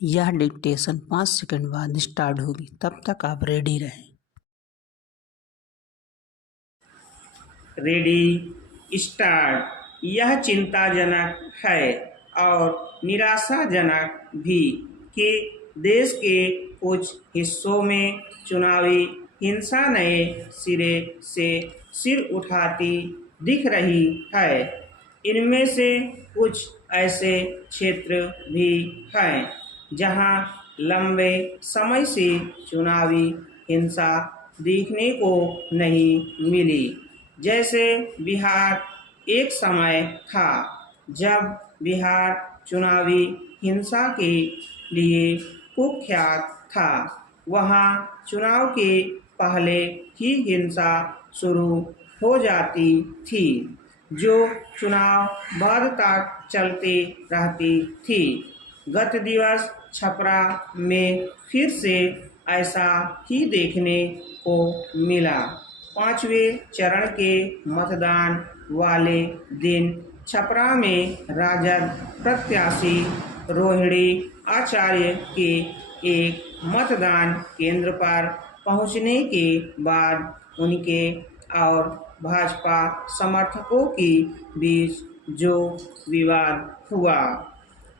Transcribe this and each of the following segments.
यह dictation 5 second बाद start होगी, तब तक आप रेडी रहें। Ready start. यह चिंताजनक है और निराशाजनक भी कि देश के कुछ हिस्सों में चुनावी हिंसा नए सिरे से सिर उठाती दिख रही है। इनमें से कुछ ऐसे क्षेत्र भी हैं जहां लंबे समय से चुनावी हिंसा देखने को नहीं मिली। जैसे बिहार एक समय था जब बिहार चुनावी हिंसा के लिए कुख्यात था। वहां चुनाव के पहले ही हिंसा शुरू हो जाती थी, जो चुनाव बाद तक चलती रहती थी। गत दिवस छपरा में फिर से ऐसा ही देखने को मिला। 5वें चरण के मतदान वाले दिन छपरा में राजद प्रत्याशी रोहिणी आचार्य के एक मतदान केंद्र पर पहुंचने के बाद उनके और भाजपा समर्थकों के बीच जो विवाद हुआ,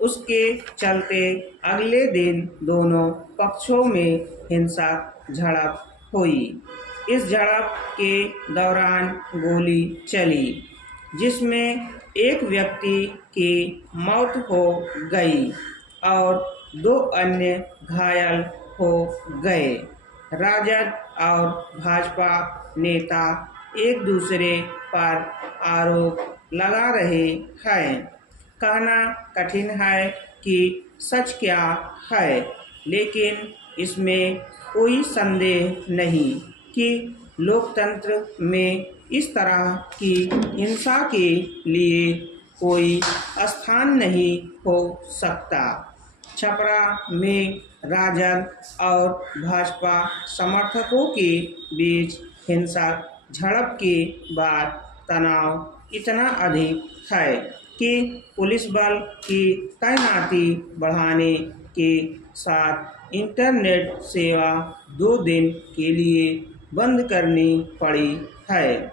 उसके चलते अगले दिन दोनों पक्षों में हिंसक झड़प हुई। इस झड़प के दौरान गोली चली, जिसमें एक व्यक्ति की मौत हो गई और 2 अन्य घायल हो गए। राजद और भाजपा नेता एक दूसरे पर आरोप लगा रहे हैं। कहना कठिन है कि सच क्या है, लेकिन इसमें कोई संदेह नहीं कि लोकतंत्र में इस तरह की हिंसा के लिए कोई स्थान नहीं हो सकता। छपरा में राजद और भाजपा समर्थकों के बीच हिंसक झड़प के बाद तनाव इतना अधिक है कि पुलिस बल की तैनाती बढ़ाने के साथ इंटरनेट सेवा 2 दिन के लिए बंद करनी पड़ी है।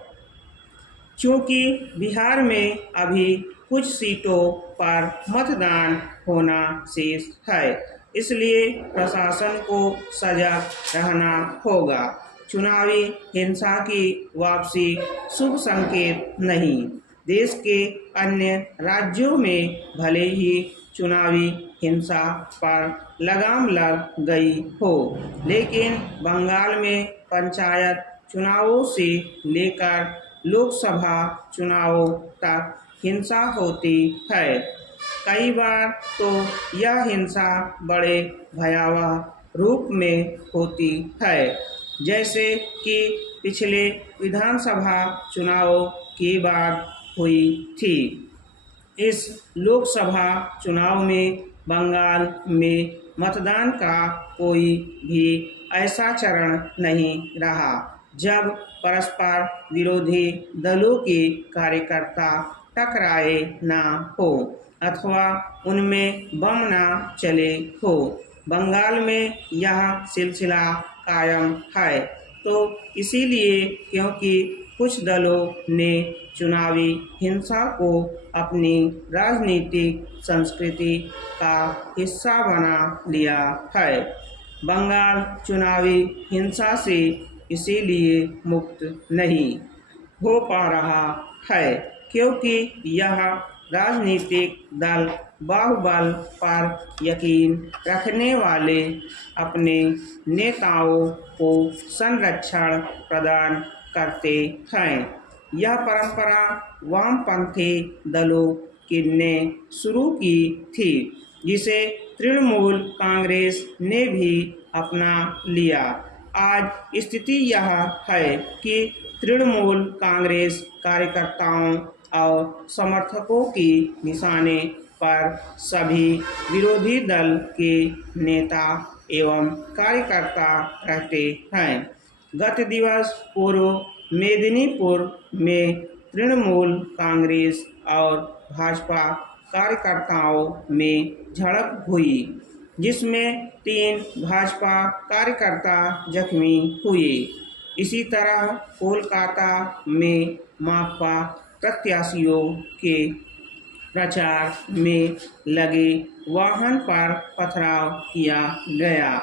चूँकि बिहार में अभी कुछ सीटों पर मतदान होना शेष है, इसलिए प्रशासन को सजग रहना होगा। चुनावी हिंसा की वापसी शुभ संकेत नहीं। देश के अन्य राज्यों में भले ही चुनावी हिंसा पर लगाम लग गई हो, लेकिन बंगाल में पंचायत चुनावों से लेकर लोकसभा चुनावों तक हिंसा होती है। कई बार तो यह हिंसा बड़े भयावह रूप में होती है, जैसे कि पिछले विधानसभा चुनावों के बाद हुई थी। इस लोकसभा चुनाव में बंगाल में मतदान का कोई भी ऐसा चरण नहीं रहा जब परस्पर विरोधी दलों के कार्यकर्ता टकराए न हो अथवा उनमें बम न चले हो। बंगाल में यह सिलसिला कायम है, तो इसीलिए क्योंकि कुछ दलों ने चुनावी हिंसा को अपनी राजनीतिक संस्कृति का हिस्सा बना लिया है। बंगाल चुनावी हिंसा से इसीलिए मुक्त नहीं हो पा रहा है क्योंकि यह राजनीतिक दल बाहुबल पर यकीन रखने वाले अपने नेताओं को संरक्षण प्रदान करते हैं। यह परंपरा वामपंथी दलों ने शुरू की थी, जिसे तृणमूल कांग्रेस ने भी अपना लिया। आज स्थिति यह है कि तृणमूल कांग्रेस कार्यकर्ताओं और समर्थकों की निशाने पर सभी विरोधी दल के नेता एवं कार्यकर्ता रहते हैं। गत दिवस पूर्व मेदिनीपुर में तृणमूल कांग्रेस और भाजपा कार्यकर्ताओं में झड़प हुई। जिसमें 3 भाजपा कार्यकर्ता जख्मी हुए। इसी तरह कोलकाता में माकपा प्रत्याशियों के प्रचार में लगे वाहन पर पथराव किया गया।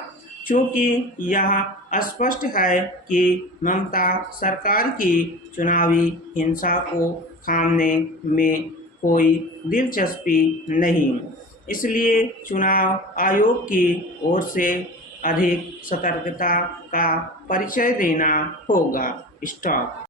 चूँकि यह स्पष्ट है कि ममता सरकार की चुनावी हिंसा को थामने में कोई दिलचस्पी नहीं, इसलिए चुनाव आयोग की ओर से अधिक सतर्कता का परिचय देना होगा। स्टॉप।